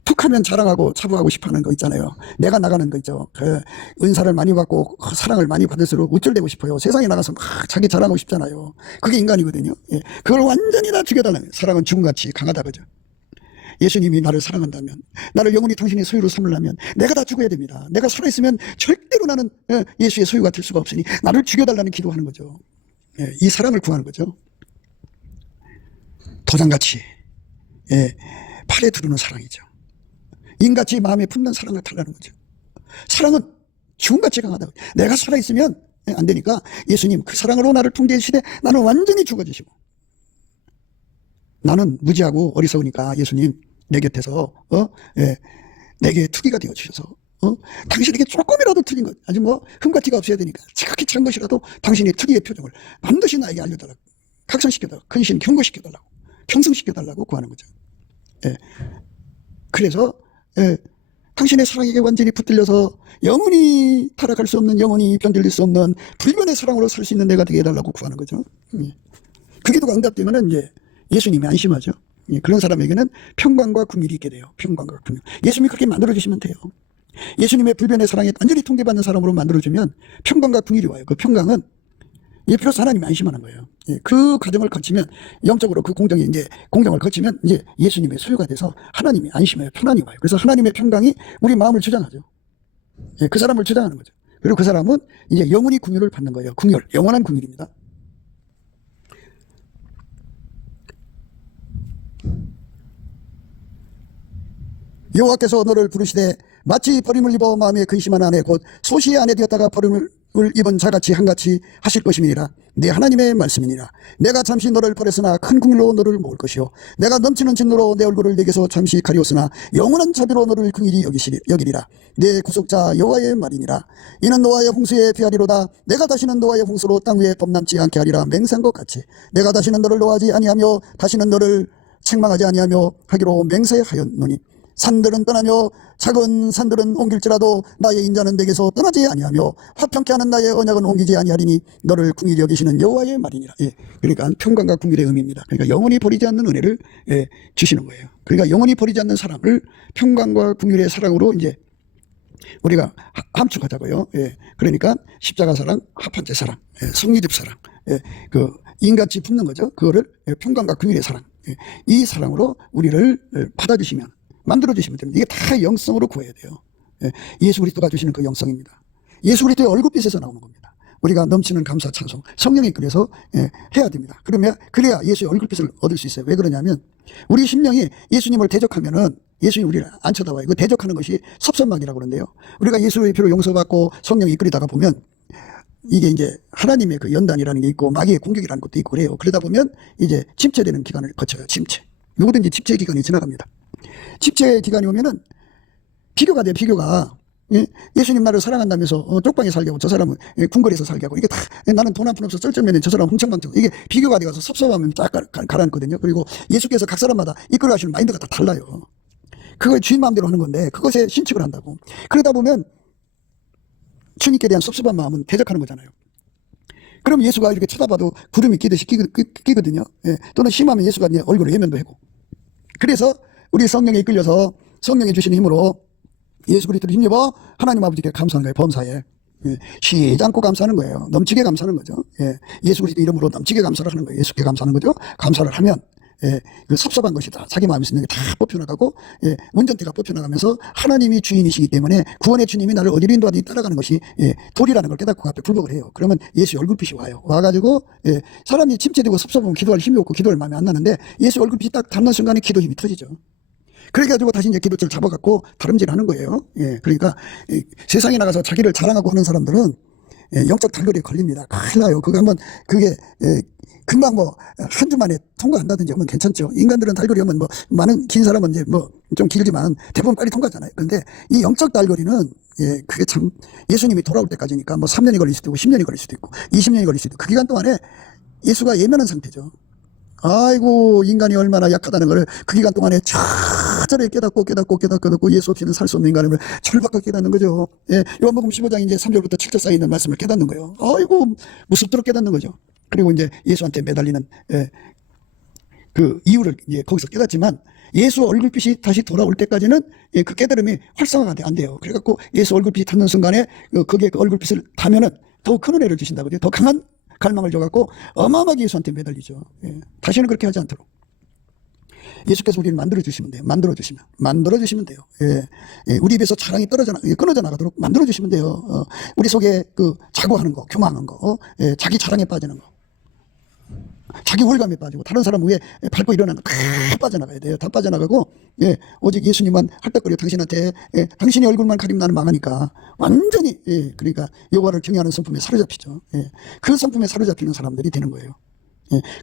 툭하면 자랑하고 차부하고 싶어하는 거 있잖아요. 내가 나가는 거 있죠. 그 은사를 많이 받고 사랑을 많이 받을수록 우쭐대고 싶어요. 세상에 나가서 막 자기 자랑하고 싶잖아요. 그게 인간이거든요. 그걸 완전히 다 죽여달라면 사랑은 죽음같이 강하다 그죠. 예수님이 나를 사랑한다면, 나를 영원히 당신의 소유로 삼으려면 내가 다 죽어야 됩니다. 내가 살아있으면 절대로 나는 예수의 소유가 될 수가 없으니 나를 죽여달라는 기도하는 거죠. 이 사랑을 구하는 거죠. 도장같이 팔에 두르는 사랑이죠. 인같이 마음에 품는 사랑을 달라는 거죠. 사랑은 죽음같이 강하다. 내가 살아있으면 안 되니까 예수님 그 사랑으로 나를 통제해 주시되 나는 완전히 죽어주시고, 나는 무지하고 어리석으니까 예수님 내 곁에서 내게 투기가 되어주셔서 당신에게 조금이라도 틀린 것, 아주 뭐 흠같이가 없어야 되니까 지극히 작은 것이라도 당신의 특이의 표정을 반드시 나에게 알려달라. 각성시켜달라고, 근신 경고시켜달라고, 평성시켜달라고 구하는 거죠. 예. 그래서 당신의 사랑에게 완전히 붙들려서 영원히 타락할 수 없는, 영원히 변질될 수 없는 불변의 사랑으로 살 수 있는 내가 되게 해달라고 구하는 거죠. 그 기도가 응답되면은 이제 예수님이 안심하죠. 그런 사람에게는 평강과 긍휼이 있게 돼요. 평강과 긍휼. 예수님이 그렇게 만들어주시면 돼요. 예수님의 불변의 사랑에 완전히 통계받는 사람으로 만들어주면 평강과 긍휼이 와요. 그 평강은 비로소 하나님이 안심하는 거예요. 그 과정을 거치면, 영적으로 그 공정을 거치면 이제 예수님의 소유가 돼서 하나님이 안심해요. 편안히 와요. 그래서 하나님의 평강이 우리 마음을 주장하죠. 그 사람을 주장하는 거죠. 그리고 그 사람은 이제 영원히 긍휼을 받는 거예요. 긍휼, 영원한 긍휼입니다. 여호와께서 너를 부르시되 마치 버림을 입어 마음에 근심한 아내 곧 소시의 아내 되었다가 버림을 입은 자같이 한같이 하실 것임이니라. 내 하나님의 말씀이니라. 내가 잠시 너를 버렸으나 큰 긍휼로 너를 모을 것이요 내가 넘치는 진노로 내 얼굴을 내게서 잠시 가리웠으나 영원한 자비로 너를 긍휼히 여기리라. 내 구속자 여호와의 말이니라. 이는 노아의 홍수에 비하리로다. 내가 다시는 노아의 홍수로 땅 위에 범람지 않게 하리라. 맹세한 것 같이 내가 다시는 너를 노하지 아니하며 다시는 너를 책망하지 아니하며 하기로 맹세하였노니 산들은 떠나며 작은 산들은 옮길지라도 나의 인자는 내게서 떠나지 아니하며 화평케 하는 나의 언약은 옮기지 아니하리니 너를 긍휼히 여기시는 여호와의 말이니라. 그러니까 평강과 긍휼의 의미입니다. 그러니까 영원히 버리지 않는 은혜를 주시는 거예요. 그러니까 영원히 버리지 않는 사람을 평강과 긍휼의 사랑으로 이제 우리가 함축하자고요. 그러니까 십자가 사랑, 합한제 사랑, 성리집 사랑, 그 인같이 붙는 거죠. 그거를 평강과 긍휼의 사랑, 이 사랑으로 우리를 받아주시면, 만들어주시면 됩니다. 이게 다 영성으로 구해야 돼요. 예수 그리스도가 주시는 그 영성입니다. 예수 그리스도의 얼굴빛에서 나오는 겁니다. 우리가 넘치는 감사 찬송, 성령에 그래서 해야 됩니다. 그래야 예수의 얼굴빛을 얻을 수 있어요. 왜 그러냐면 우리 심령이 예수님을 대적하면은 예수님 우리를 안 쳐다봐요. 그 대적하는 것이 섭선막이라고 그러는데요. 우리가 예수의 피로 용서받고 성령이 이끌리다가 보면 이게 이제 하나님의 그 연단이라는 게 있고 마귀의 공격이라는 것도 있고 그래요. 그러다 보면 이제 침체되는 기간을 거쳐요. 침체. 누구든지 침체 기간이 지나갑니다. 침체 기간이 오면은 비교가 돼요. 비교가. 예수님 나를 사랑한다면서 쪽방에 살게 하고 저 사람은 궁궐에서 살게 하고 이게 다 나는 돈 한 푼 없어 쩔쩔매는 저 사람 흥청망청 이게 비교가 돼가서 섭섭하면 딱 가라앉거든요. 그리고 예수께서 각 사람마다 이끌어 가시는 마인드가 다 달라요. 그걸 주인 마음대로 하는 건데 그것에 신축을 한다고. 그러다 보면 주님께 대한 섭섭한 마음은 대적하는 거잖아요. 그럼 예수가 이렇게 쳐다봐도 구름이 끼듯이 끼거든요. 또는 심하면 예수가 얼굴에 해면도 하고. 그래서 우리 성령에 이끌려서 성령이 주시는 힘으로 예수 그리스도를 힘입어 하나님 아버지께 감사하는 거예요. 범사에. 쉬지 않고 감사하는 거예요. 넘치게 감사하는 거죠. 예수 그리스도 이름으로 넘치게 감사를 하는 거예요. 예수께 감사하는 거죠. 감사를 하면 그 섭섭한 것이 다 자기 마음에 있는 게 다 뽑혀나가고 운전대가 뽑혀나가면서 하나님이 주인이시기 때문에 구원의 주님이 나를 어디로 인도하든지 따라가는 것이 도리라는 걸 깨닫고 앞에 불복을 해요. 그러면 예수의 얼굴빛이 와요. 와가지고 사람이 침체되고 섭섭하면 기도할 힘이 없고 기도할 마음이 안 나는데 예수의 얼굴빛이 딱 닿는 순간에 기도 힘이 터지죠. 그래가지고 다시 이제 기도줄 잡아갖고 다름질하는 거예요. 그러니까 세상에 나가서 자기를 자랑하고 하는 사람들은 영적 달거리에 걸립니다. 큰일 나요. 그게 금방 한 주 만에 통과한다든지 하면 괜찮죠. 인간들은 달거리 하면 많은 긴 사람은 이제 좀 길지만 대부분 빨리 통과하잖아요. 근데 이 영적 달거리는 그게 참 예수님이 돌아올 때까지니까 3년이 걸릴 수도 있고 10년이 걸릴 수도 있고 20년이 걸릴 수도 있고 그 기간 동안에 예수가 예면한 상태죠. 아이고 인간이 얼마나 약하다는 걸 그 기간 동안에 철저히 깨닫고 예수 없이는 살 수 없는 인간을 철박하게 깨닫는 거죠. 요한복음 15장 이제 3절부터 7절 사이에 있는 말씀을 깨닫는 거예요. 아이고 무섭도록 깨닫는 거죠. 그리고 이제 예수한테 매달리는 그 이유를 이제 거기서 깨닫지만 예수 얼굴빛이 다시 돌아올 때까지는 그 깨달음이 활성화가 안 돼요. 그래갖고 예수 얼굴빛이 닿는 순간에 거기에 그 얼굴빛을 닿으면은 더욱 큰 은혜를 주신다고요. 더 강한 갈망을 줘갖고 어마어마하게 예수한테 매달리죠. 다시는 그렇게 하지 않도록 예수께서 우리를 만들어주시면 돼요. 만들어주시면 돼요. 우리 입에서 자랑이 끊어져 나가도록 만들어주시면 돼요. 우리 속에 그 자고하는 거, 교만한 거, 자기 자랑에 빠지는 거, 자기 우월감에 빠지고 다른 사람 위에 밟고 일어나는 거 다 빠져나가야 돼요. 다 빠져나가고 오직 예수님만 할떡거려 당신한테 당신의 얼굴만 가리면 나는 망하니까 완전히 그러니까 여호와를 경외하는 성품에 사로잡히죠. 그 성품에 사로잡히는 사람들이 되는 거예요.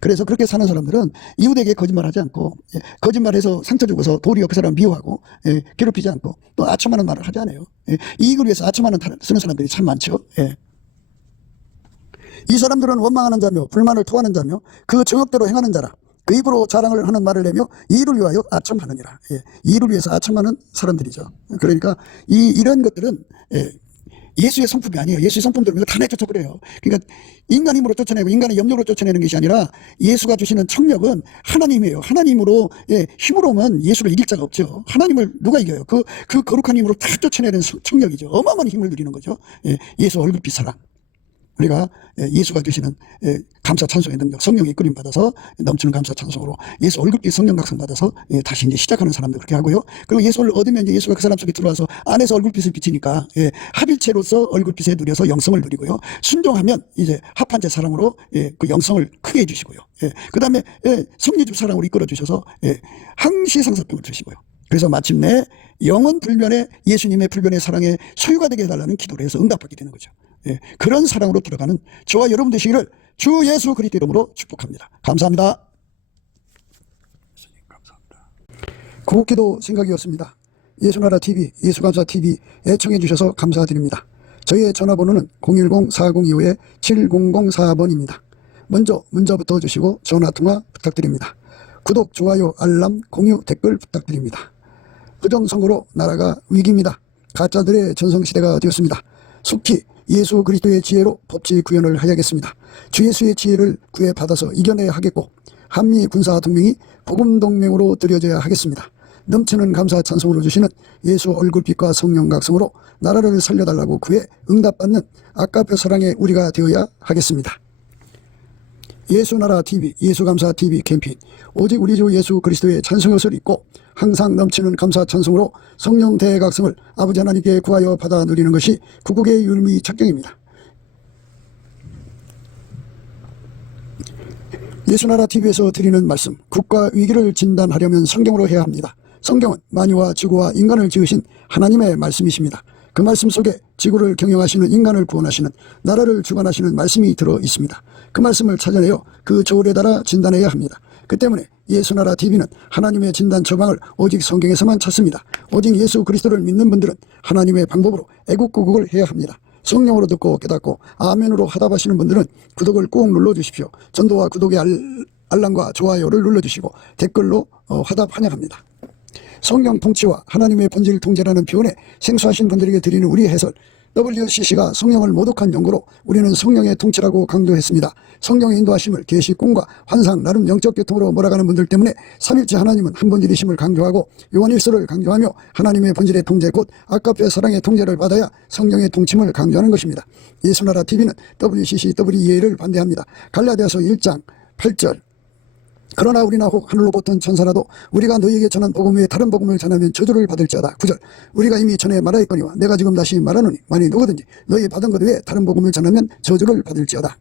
그래서 그렇게 사는 사람들은 이웃에게 거짓말하지 않고 거짓말해서 상처 주고서 도리어 그 사람 미워하고 괴롭히지 않고 또 아첨하는 말을 하지 않아요. 이익을 위해서 아첨하는 쓰는 사람들이 참 많죠. 이 사람들은 원망하는 자며 불만을 토하는 자며 그 정욕대로 행하는 자라. 그 입으로 자랑을 하는 말을 내며 이를 위하여 아첨하느니라. 예, 이를 위해서 아첨하는 사람들이죠. 그러니까 이런 것들은 예수의 성품이 아니에요. 예수의 성품들은 다 내쫓아버려요. 그러니까 인간 힘으로 쫓아내고 인간의 염려로 쫓아내는 것이 아니라 예수가 주시는 청력은 하나님이에요. 하나님으로 힘으로만 예수를 이길 자가 없죠. 하나님을 누가 이겨요? 그 거룩한 힘으로 다 쫓아내는 청력이죠. 어마어마한 힘을 누리는 거죠. 예수 얼굴빛 사랑. 우리가 예수가 주시는 감사 찬송의 능력, 성령의 이끌림 받아서 넘치는 감사 찬송으로 예수 얼굴빛 성령 각성 받아서 다시 이제 시작하는 사람들 그렇게 하고요. 그리고 예수를 얻으면 이제 예수가 그 사람 속에 들어와서 안에서 얼굴빛을 비치니까 합일체로서 얼굴빛에 누려서 영성을 누리고요. 순종하면 이제 합한제 사랑으로 그 영성을 크게 해주시고요. 그 다음에 성리집 사랑으로 이끌어 주셔서 항시상사병을 주시고요. 그래서 마침내 영원 불변의 예수님의 불변의 사랑의 소유가 되게 해달라는 기도를 해서 응답받게 되는 거죠. 그런 사랑으로 들어가는 저와 여러분 되시기를 주 예수 그리스도 이름으로 축복합니다. 감사합니다. 구국기도 생각이었습니다. 예수나라 TV, 예수감사 TV에 애청해 주셔서 감사드립니다. 저희의 전화번호는 010-4025-7004번입니다. 먼저 문자부터 주시고 전화통화 부탁드립니다. 구독, 좋아요, 알람, 공유, 댓글 부탁드립니다. 부정선거로 나라가 위기입니다. 가짜들의 전성시대가 되었습니다. 속히 예수 그리스도의 지혜로 법치 구현을 해야겠습니다. 주 예수의 지혜를 구해받아서 이겨내야 하겠고 한미 군사동맹이 복음동맹으로 들여져야 하겠습니다. 넘치는 감사 찬송으로 주시는 예수 얼굴빛과 성령 각성으로 나라를 살려달라고 구해 응답받는 아까표 사랑의 우리가 되어야 하겠습니다. 예수나라 TV, 예수감사 TV 캠페인 오직 우리 주 예수 그리스도의 찬송옷을 입고 항상 넘치는 감사 찬송으로 성령 대각성을 아버지 하나님께 구하여 받아 누리는 것이 구국의 율미 척경입니다. 예수나라 TV에서 드리는 말씀, 국가 위기를 진단하려면 성경으로 해야 합니다. 성경은 만유와 지구와 인간을 지으신 하나님의 말씀이십니다. 그 말씀 속에 지구를 경영하시는 인간을 구원하시는 나라를 주관하시는 말씀이 들어 있습니다. 그 말씀을 찾아내어 그 조울에 따라 진단해야 합니다. 그 때문에 예수나라 TV는 하나님의 진단 처방을 오직 성경에서만 찾습니다. 오직 예수 그리스도를 믿는 분들은 하나님의 방법으로 애국구국을 해야 합니다. 성령으로 듣고 깨닫고 아멘으로 화답하시는 분들은 구독을 꾹 눌러주십시오. 전도와 구독의 알람과 좋아요를 눌러주시고 댓글로 화답 환영합니다. 성령 통치와 하나님의 본질 통제라는 표현에 생소하신 분들에게 드리는 우리의 해설, WCC가 성령을 모독한 연구로 우리는 성령의 통치라고 강조했습니다. 성령의 인도하심을 계시, 꿈과 환상, 나름 영적 교통으로 몰아가는 분들 때문에 삼일째 하나님은 한 본질이심을 강조하고 요한일서를 강조하며 하나님의 본질의 통제 곧 아까표의 사랑의 통제를 받아야 성령의 통침을 강조하는 것입니다. 예수나라 TV는 WCC, WEA를 반대합니다. 갈라디아서 1장 8절 그러나 우리나 혹 하늘로 보던 천사라도 우리가 너희에게 전한 복음 외에 다른 복음을 전하면 저주를 받을지어다. 9절 우리가 이미 전에 말하였거니와 내가 지금 다시 말하노니 만일 누구든지 너희 받은 것 외에 다른 복음을 전하면 저주를 받을지어다.